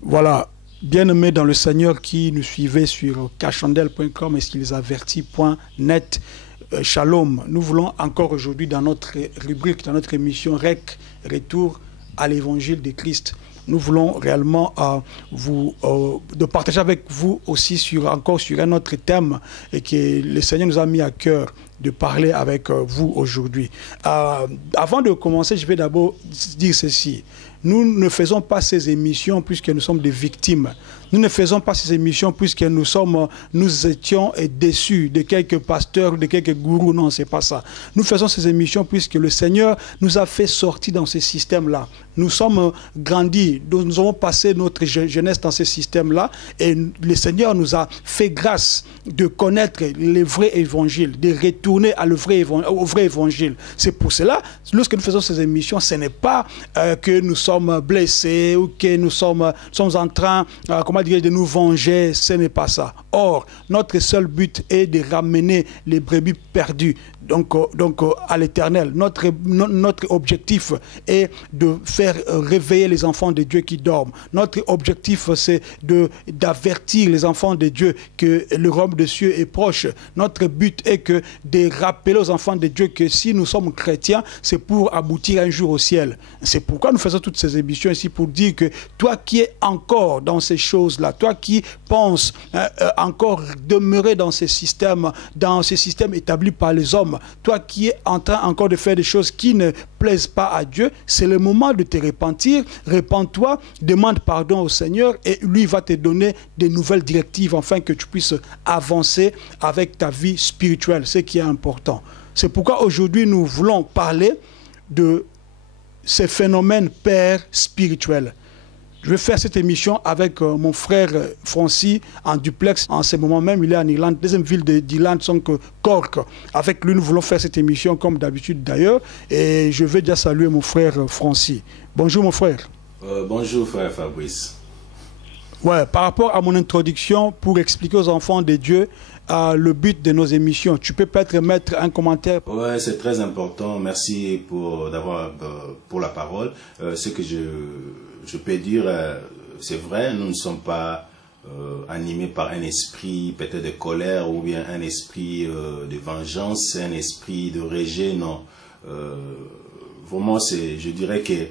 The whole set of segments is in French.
Voilà, bien-aimés dans le Seigneur qui nous suivait sur cachandel.com et skillsavertis.net, Shalom. Nous voulons encore aujourd'hui dans notre rubrique, dans notre émission REC, Retour à l'évangile de Christ. Nous voulons réellement de partager avec vous aussi encore sur un autre thème et que le Seigneur nous a mis à cœur de parler avec vous aujourd'hui. Avant de commencer, je vais d'abord dire ceci. Nous ne faisons pas ces émissions puisque nous sommes des victimes. Nous ne faisons pas ces émissions puisque nous étions déçus de quelques pasteurs, de quelques gourous. Non, c'est pas ça. Nous faisons ces émissions puisque le Seigneur nous a fait sortir dans ce système-là. Nous sommes grandis, nous avons passé notre jeunesse dans ce système-là et le Seigneur nous a fait grâce de connaître le vrai évangile, de retourner au vrai évangile. C'est pour cela, lorsque nous faisons ces émissions, ce n'est pas que nous sommes blessés ou que nous sommes en train, de nous venger, ce n'est pas ça. Or, notre seul but est de ramener les brebis perdues à l'Éternel. Notre objectif est de faire réveiller les enfants de Dieu qui dorment. Notre objectif, c'est d'avertir les enfants de Dieu que le royaume des cieux est proche. Notre but est de rappeler aux enfants de Dieu que si nous sommes chrétiens, c'est pour aboutir un jour au ciel. C'est pourquoi nous faisons toutes ces émissions ici, pour dire que toi qui es encore dans ces choses-là, toi qui penses encore demeurer dans ces systèmes établis par les hommes, toi qui es en train encore de faire des choses qui ne plaisent pas à Dieu, c'est le moment de te repentir. Repens-toi, demande pardon au Seigneur et lui va te donner de nouvelles directives afin que tu puisses avancer avec ta vie spirituelle, ce qui est important. C'est pourquoi aujourd'hui nous voulons parler de ces phénomènes pères spirituels. Je vais faire cette émission avec mon frère Francis en duplex. En ce moment même, il est en Irlande, deuxième ville d'Irlande, Cork. Avec lui, nous voulons faire cette émission comme d'habitude d'ailleurs. Et je vais déjà saluer mon frère Francis. Bonjour mon frère. Bonjour frère Fabrice. Ouais, par rapport à mon introduction, pour expliquer aux enfants de Dieu le but de nos émissions, tu peux peut-être mettre un commentaire. Ouais, c'est très important. Merci pour la parole. Ce que je peux dire, c'est vrai, nous ne sommes pas animés par un esprit peut-être de colère ou bien un esprit de vengeance, un esprit de rejet, non. Vraiment, je dirais que,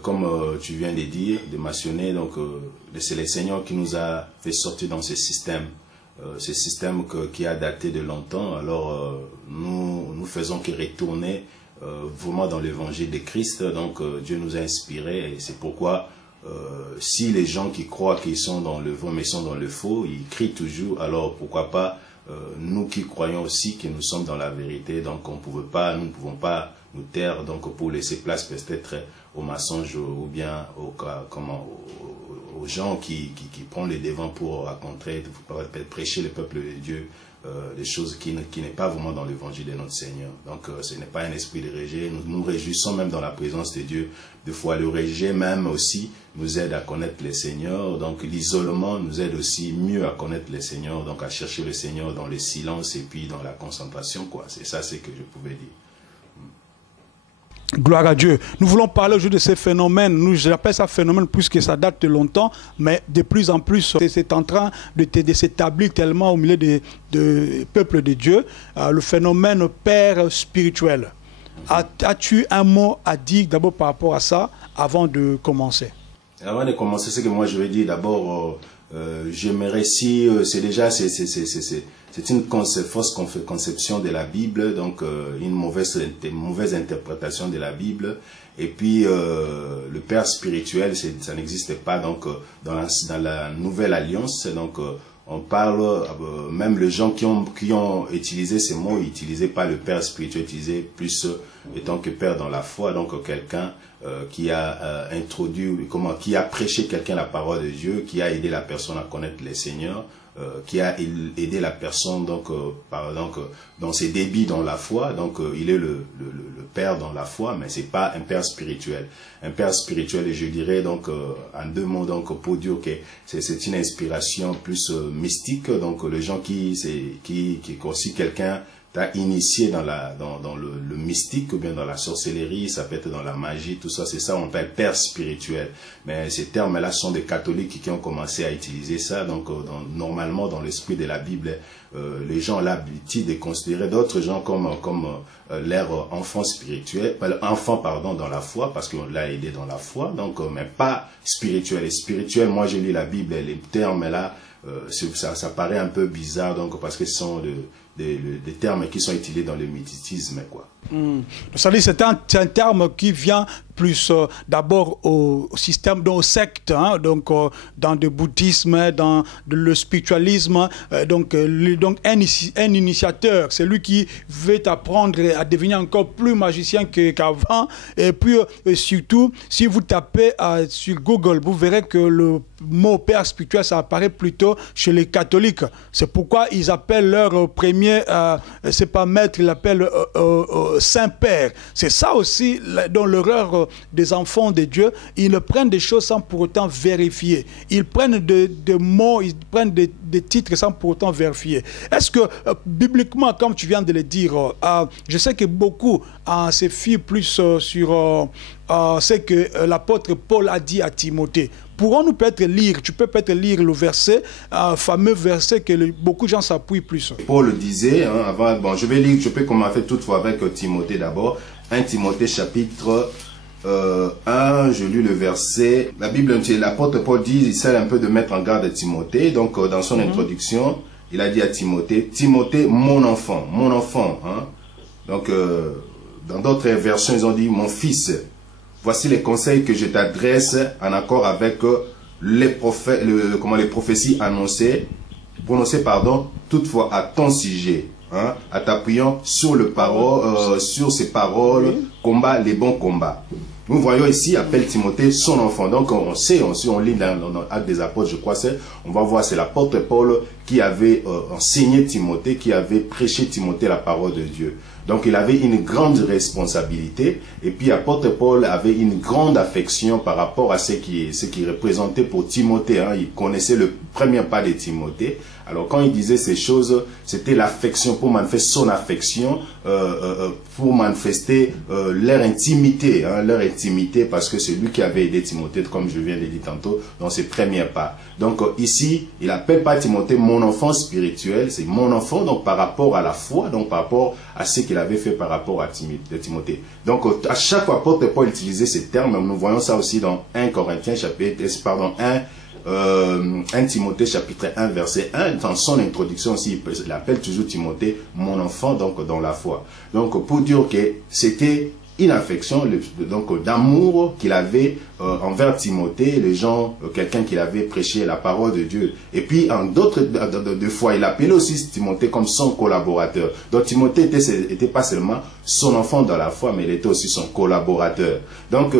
comme tu viens de dire, de mentionner, donc c'est le Seigneur qui nous a fait sortir dans ce système qui a daté de longtemps. Alors, nous faisons que retourner vraiment dans l'évangile de Christ. Donc Dieu nous a inspirés et c'est pourquoi si les gens qui croient qu'ils sont dans le vrai mais sont dans le faux, ils crient toujours, alors pourquoi pas nous qui croyons aussi que nous sommes dans la vérité. Donc nous ne pouvons pas nous taire donc pour laisser place peut-être aux mensonges ou bien aux gens qui prennent les devants pour raconter, pour prêcher le peuple de Dieu des choses qui n'est pas vraiment dans l'évangile de notre Seigneur. Donc ce n'est pas un esprit de rejet. Nous nous réjouissons même dans la présence de Dieu. Des fois le rejet même aussi nous aide à connaître le Seigneur. Donc l'isolement nous aide aussi mieux à connaître le Seigneur, donc à chercher le Seigneur dans le silence et puis dans la concentration, quoi. C'est ça, c'est que je pouvais dire. Gloire à Dieu. Nous voulons parler aujourd'hui de ces phénomènes. J'appelle ça phénomène puisque ça date de longtemps, mais de plus en plus, c'est en train de s'établir tellement au milieu des peuples de Dieu. Le phénomène père spirituel. As-tu un mot à dire d'abord par rapport à ça, avant de commencer? Avant de commencer, ce que moi je vais dire d'abord, j'aimerais si c'est une fausse conception de la Bible, donc une mauvaise interprétation de la Bible. Et puis le père spirituel, ça n'existe pas donc dans la nouvelle alliance. Donc on parle même les gens qui ont utilisé ces mots, ils n'utilisaient pas le père spirituel, ils utilisaient plus étant que père dans la foi, donc quelqu'un qui a introduit, qui a prêché quelqu'un la parole de Dieu, qui a aidé la personne à connaître le Seigneur. qui a aidé la personne dans ses débits dans la foi. Donc il est le père dans la foi, mais c'est pas un père spirituel. Un père spirituel, et je dirais donc en 2 mots, donc pour dire que c'est une inspiration plus mystique. Donc les gens qui aussi quelqu'un t'a initié dans le mystique ou bien dans la sorcellerie, ça peut être dans la magie, tout ça, c'est ça on appelle père spirituel. Mais ces termes-là sont des catholiques qui ont commencé à utiliser ça. Donc normalement dans l'esprit de la Bible, les gens ont l'habitude de considérer d'autres gens comme leur enfant spirituel, enfant pardon dans la foi, parce qu'on l'a aidé dans la foi, donc mais pas spirituel. Et spirituel, moi je lis la Bible, les termes là, ça paraît un peu bizarre, donc parce que ce sont des termes qui sont utilisés dans le mysticisme, quoi. C'est un terme qui vient plus d'abord au système, au secte, hein, donc dans le bouddhisme, dans le spiritualisme, donc un initiateur, c'est lui qui veut t'apprendre à devenir encore plus magicien qu'avant. Et puis surtout, si vous tapez sur Google, vous verrez que le mot père spirituel, ça apparaît plutôt chez les catholiques. C'est pourquoi ils appellent leur premier, c'est pas maître, ils l'appellent Saint-Père. C'est ça aussi dans l'erreur des enfants de Dieu. Ils prennent des choses sans pour autant vérifier. Ils prennent des mots, ils prennent des titres sans pour autant vérifier. Est-ce que, bibliquement, comme tu viens de le dire, je sais que beaucoup se fient plus sur ce que l'apôtre Paul a dit à Timothée. Pourrons-nous peut-être lire, tu peux peut-être lire le verset, fameux verset que beaucoup de gens s'appuient plus. Paul disait, hein, avant, bon, je peux commencer toutefois avec Timothée d'abord. 1 Timothée chapitre 1, je lis le verset. La Bible, l'apôtre Paul dit, il essaie un peu de mettre en garde Timothée. Donc, dans son introduction, il a dit à Timothée, Timothée, mon enfant, hein. Donc, dans d'autres versions, ils ont dit, mon fils. Voici les conseils que je t'adresse en accord avec les prophéties prononcées, toutefois à ton sujet, hein, à t'appuyant sur sur ces paroles, combat les bons combats. Nous voyons ici, appelle Timothée son enfant. Donc on sait, on lit dans l'Acte des Apôtres, je crois, on va voir, c'est l'apôtre Paul qui avait enseigné Timothée, qui avait prêché Timothée la parole de Dieu. Donc il avait une grande responsabilité, et puis l'apôtre Paul avait une grande affection par rapport à ce qui représentait pour Timothée, hein. Il connaissait le premier pas de Timothée. Alors quand il disait ces choses, c'était l'affection, pour manifester son affection, pour manifester leur intimité, hein, parce que c'est lui qui avait aidé Timothée, comme je viens de dire tantôt, dans ses premiers pas. Donc ici, il appelle pas Timothée mon enfant spirituel, c'est mon enfant, donc par rapport à la foi, donc par rapport à ce qu'il avait fait par rapport à Timothée. Donc à chaque fois, apôtre Paul utilisait ces termes, nous voyons ça aussi dans 1 Timothée chapitre 1 verset 1, dans son introduction aussi, il appelle toujours Timothée mon enfant, donc dans la foi. Donc pour dire que c'était une affection donc d'amour qu'il avait envers Timothée, les gens, quelqu'un qui avait prêché la parole de Dieu. Et puis en d'autres fois, il appelait aussi Timothée comme son collaborateur. Donc Timothée était pas seulement son enfant dans la foi, mais il était aussi son collaborateur. Donc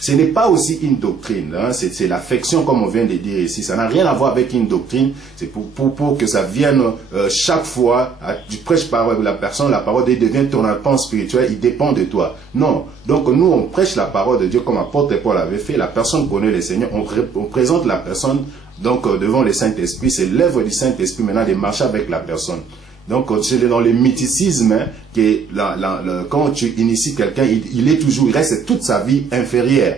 ce n'est pas aussi une doctrine, hein, c'est l'affection comme on vient de dire ici. Ça n'a rien à voir avec une doctrine, c'est pour que ça vienne chaque fois, tu prêches par la personne, la parole de Dieu devient ton enfant spirituel, il dépend de toi. Non, donc nous on prêche la parole de Dieu comme apôtre Paul avait fait, la personne connaît le Seigneur, on présente la personne donc devant le Saint-Esprit, c'est l'œuvre du Saint-Esprit maintenant de marcher avec la personne. Donc, c'est dans le mythicisme hein, que quand tu inities quelqu'un, il reste toute sa vie inférieure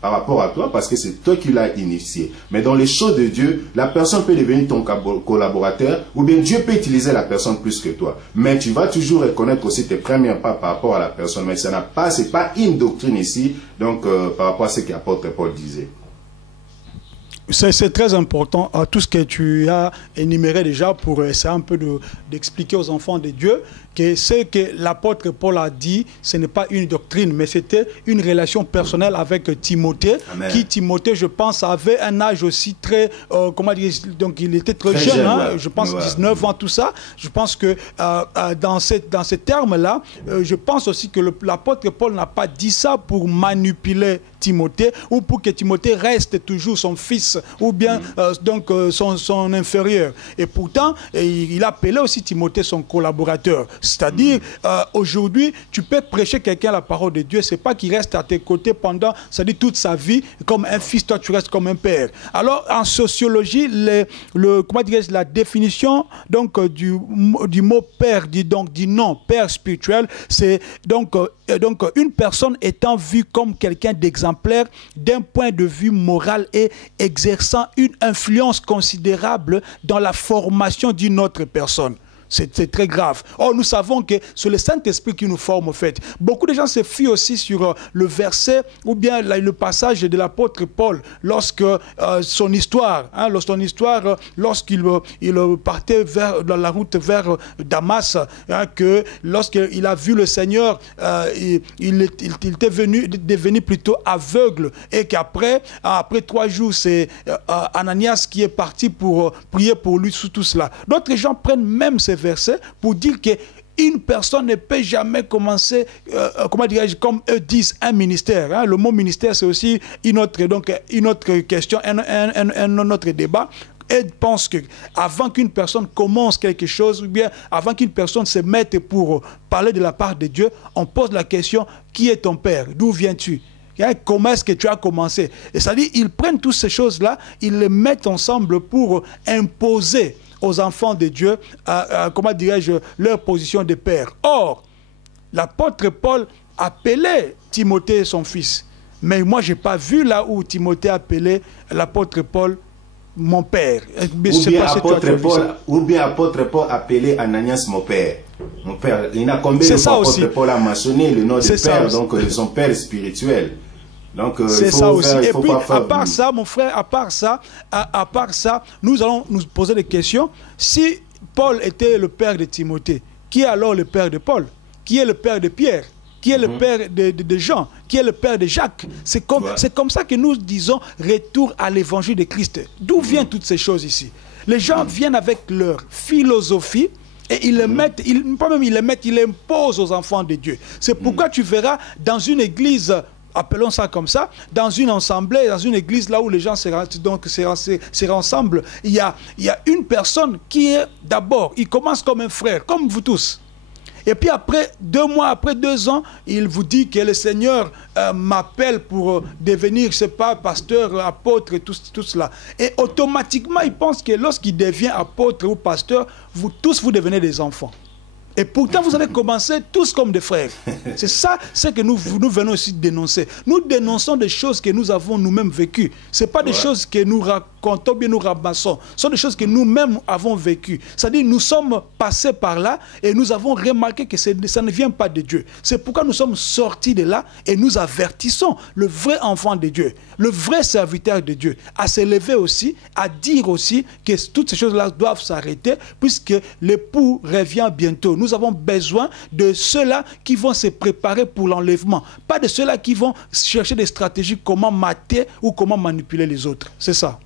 par rapport à toi parce que c'est toi qui l'as initié. Mais dans les choses de Dieu, la personne peut devenir ton collaborateur ou bien Dieu peut utiliser la personne plus que toi. Mais tu vas toujours reconnaître aussi tes premiers pas par rapport à la personne. Mais c'est pas une doctrine ici, donc par rapport à ce qu'apôtre Paul disait. C'est très important, tout ce que tu as énuméré déjà pour essayer un peu d'expliquer aux enfants de Dieu que ce que l'apôtre Paul a dit, ce n'est pas une doctrine, mais c'était une relation personnelle avec Timothée. Amen. Qui, Timothée, je pense, avait un âge aussi très, comment dire, donc il était très jeune, hein, ouais. Je pense 19 ans, tout ça. Je pense que dans ces termes-là, je pense aussi que l'apôtre Paul n'a pas dit ça pour manipuler Timothée ou pour que Timothée reste toujours son fils ou bien donc son inférieur. Et pourtant, il appelait aussi Timothée son collaborateur. C'est-à-dire, aujourd'hui, tu peux prêcher quelqu'un la parole de Dieu, c'est pas qu'il reste à tes côtés pendant, c'est-à-dire toute sa vie, comme un fils, toi tu restes comme un père. Alors, en sociologie, comment dirais-je, la définition donc, du mot père, du nom père spirituel, c'est donc une personne étant vue comme quelqu'un d'exemplaire d'un point de vue moral et exerçant une influence considérable dans la formation d'une autre personne. C'est très grave. Or, nous savons que c'est le Saint-Esprit qui nous forme, en fait. Beaucoup de gens se fient aussi sur le verset ou bien le passage de l'apôtre Paul lorsque son histoire, lorsqu'il partait dans la route vers Damas, hein, que lorsqu'il a vu le Seigneur, il était devenu plutôt aveugle et qu'après, après 3 jours, c'est Ananias qui est parti pour prier pour lui sous tout cela. D'autres gens prennent même ces versets pour dire qu'une personne ne peut jamais commencer, comment dirais-je, comme eux disent, un ministère. Hein. Le mot ministère, c'est aussi une autre question, un autre débat. Et pense qu'avant qu'une personne commence quelque chose, ou bien avant qu'une personne se mette pour parler de la part de Dieu, on pose la question, qui est ton père? D'où viens-tu? Comment est-ce que tu as commencé? Et c'est-à-dire, ils prennent toutes ces choses-là, ils les mettent ensemble pour imposer aux enfants de Dieu, comment dirais-je, leur position de père. Or, l'apôtre Paul appelait Timothée son fils. Mais moi, je n'ai pas vu là où Timothée appelait l'apôtre Paul mon père. Ou bien apôtre Paul appelait Ananias mon père. Mon père. Il n'a combien de fois apôtre Paul a mentionné le nom de père, donc son père spirituel. C'est ça aussi. Et puis, à part ça, mon frère, à part ça, nous allons nous poser des questions. Si Paul était le père de Timothée, qui est alors le père de Paul? Qui est le père de Pierre? Qui est le père de Jean? Qui est le père de Jacques? C'est comme ça que nous disons retour à l'évangile de Christ. D'où viennent toutes ces choses ici? Les gens viennent avec leur philosophie et ils les mettent, ils l'imposent aux enfants de Dieu. C'est pourquoi tu verras dans une église, appelons ça comme ça, dans une assemblée, dans une église là où les gens se rassemblent, il y a une personne qui est d'abord, il commence comme un frère, comme vous tous. Et puis après 2 mois, après 2 ans, il vous dit que le Seigneur m'appelle pour devenir, je ne sais pas, pasteur, apôtre, et tout cela. Et automatiquement, il pense que lorsqu'il devient apôtre ou pasteur, vous tous, vous devenez des enfants. Et pourtant, vous avez commencé tous comme des frères. C'est ça, c'est que nous venons aussi dénoncer. Nous dénonçons des choses que nous avons nous-mêmes vécues. Ce n'est pas des choses que nous racontons, bien nous ramassons. Ce sont des choses que nous-mêmes avons vécues. C'est-à-dire, nous sommes passés par là et nous avons remarqué que ça ne vient pas de Dieu. C'est pourquoi nous sommes sortis de là et nous avertissons le vrai enfant de Dieu, le vrai serviteur de Dieu, à s'élever aussi, à dire aussi que toutes ces choses-là doivent s'arrêter puisque l'époux revient bientôt. Nous avons besoin de ceux-là qui vont se préparer pour l'enlèvement, pas de ceux-là qui vont chercher des stratégies comment mater ou comment manipuler les autres. C'est ça.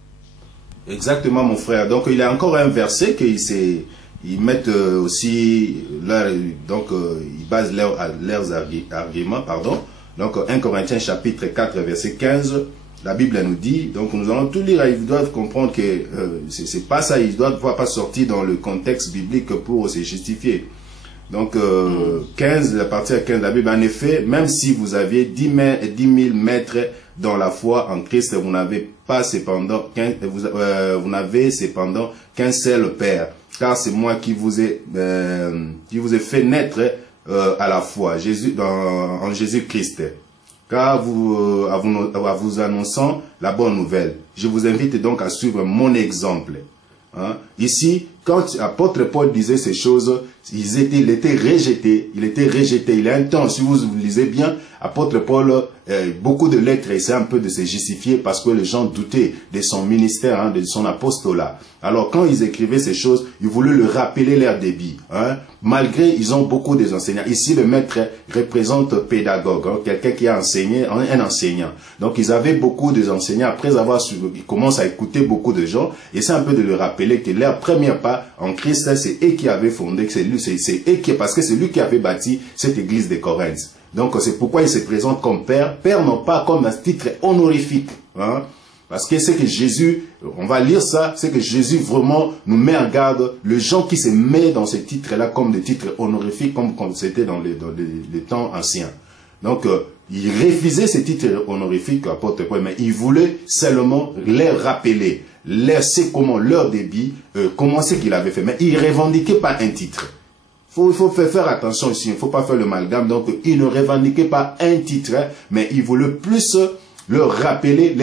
Exactement, mon frère. Donc, il y a encore un verset qu'ils mettent aussi, ils basent leurs arguments, pardon. Donc, 1 Corinthiens chapitre 4, verset 15, la Bible nous dit, donc nous allons tout lire, ils doivent comprendre que c'est pas ça, ils doivent pas sortir dans le contexte biblique pour se justifier. Donc, 15, la partie 15 de la Bible, en effet, même si vous aviez 10 000 maîtres dans la foi en Christ, vous n'avez cependant qu'un seul Père, car c'est moi qui vous ai fait naître à la foi, en Jésus-Christ. Car à vous annonçant la bonne nouvelle, je vous invite donc à suivre mon exemple. Hein? Ici, quand l'apôtre Paul disait ces choses, il était rejeté. Il était rejeté. Il y a un temps, si vous lisez bien, apôtre Paul, beaucoup de lettres essaient un peu de se justifier parce que les gens doutaient de son ministère, hein, de son apostolat. Alors quand ils écrivaient ces choses, ils voulaient le rappeler leur débit. Hein. Malgré, ils ont beaucoup des enseignants. Ici, le maître représente pédagogue, hein, quelqu'un qui a enseigné, un enseignant. Donc ils avaient beaucoup des enseignants. Après avoir su, ils commencent à écouter beaucoup de gens. Et c'est un peu de le rappeler que leur premier pas en Christ, c'est eux qui avaient fondé, c'est eux qui, parce que c'est lui qui avait bâti cette église de Corinthe. Donc c'est pourquoi il se présente comme Père. Père non pas comme un titre honorifique. Hein? Parce que c'est que Jésus, on va lire ça, c'est que Jésus vraiment nous met en garde les gens qui se mettent dans ces titres-là comme des titres honorifiques, comme c'était dans les temps anciens. Donc il refusait ces titres honorifiques, apôtre Paul, mais il voulait seulement les rappeler, c'est comment leur débit, comment c'est qu'il avait fait. Mais il ne revendiquait pas un titre. Il faut faire attention ici, il ne faut pas faire le malgame. Donc, il ne revendiquait pas un titre, mais il voulait plus leur rappeler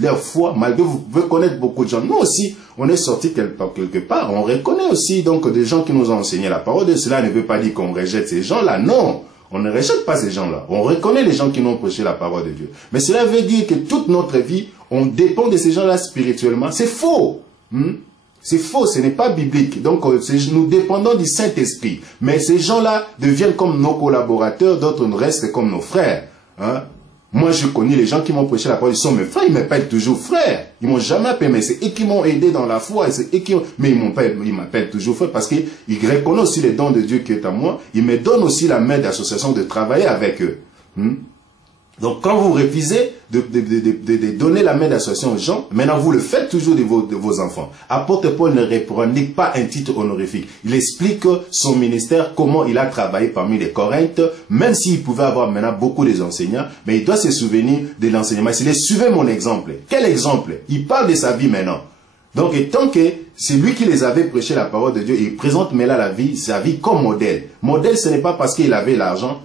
leur foi, malgré vous pouvez connaître beaucoup de gens. Nous aussi, on est sortis quelque part, on reconnaît aussi donc des gens qui nous ont enseigné la parole de cela ne veut pas dire qu'on rejette ces gens-là, non. On ne rejette pas ces gens-là. On reconnaît les gens qui nous ont prêché la parole de Dieu. Mais cela veut dire que toute notre vie, on dépend de ces gens-là spirituellement. C'est faux. C'est faux, ce n'est pas biblique. Donc, nous dépendons du Saint-Esprit. Mais ces gens-là deviennent comme nos collaborateurs, d'autres restent comme nos frères. Hein? Moi, je connais les gens qui m'ont prêché la parole, ils sont mes frères, ils m'appellent toujours frère. Ils m'ont jamais appelé, mais c'est eux qui m'ont aidé dans la foi. Mais ils m'appellent toujours frère parce qu'ils reconnaissent aussi les dons de Dieu qui est en moi. Ils me donnent aussi la main d'association de travailler avec eux. Donc, quand vous refusez de donner la main d'association aux gens, maintenant vous le faites toujours de vos enfants. Apôtre Paul ne revendique pas un titre honorifique. Il explique son ministère, comment il a travaillé parmi les Corinthes, même s'il pouvait avoir maintenant beaucoup d'enseignants, mais il doit se souvenir de l'enseignement. Il suivait mon exemple. Quel exemple? Il parle de sa vie maintenant. Donc, et tant que c'est lui qui les avait prêché la parole de Dieu, il présente maintenant sa vie comme modèle. Modèle, ce n'est pas parce qu'il avait l'argent.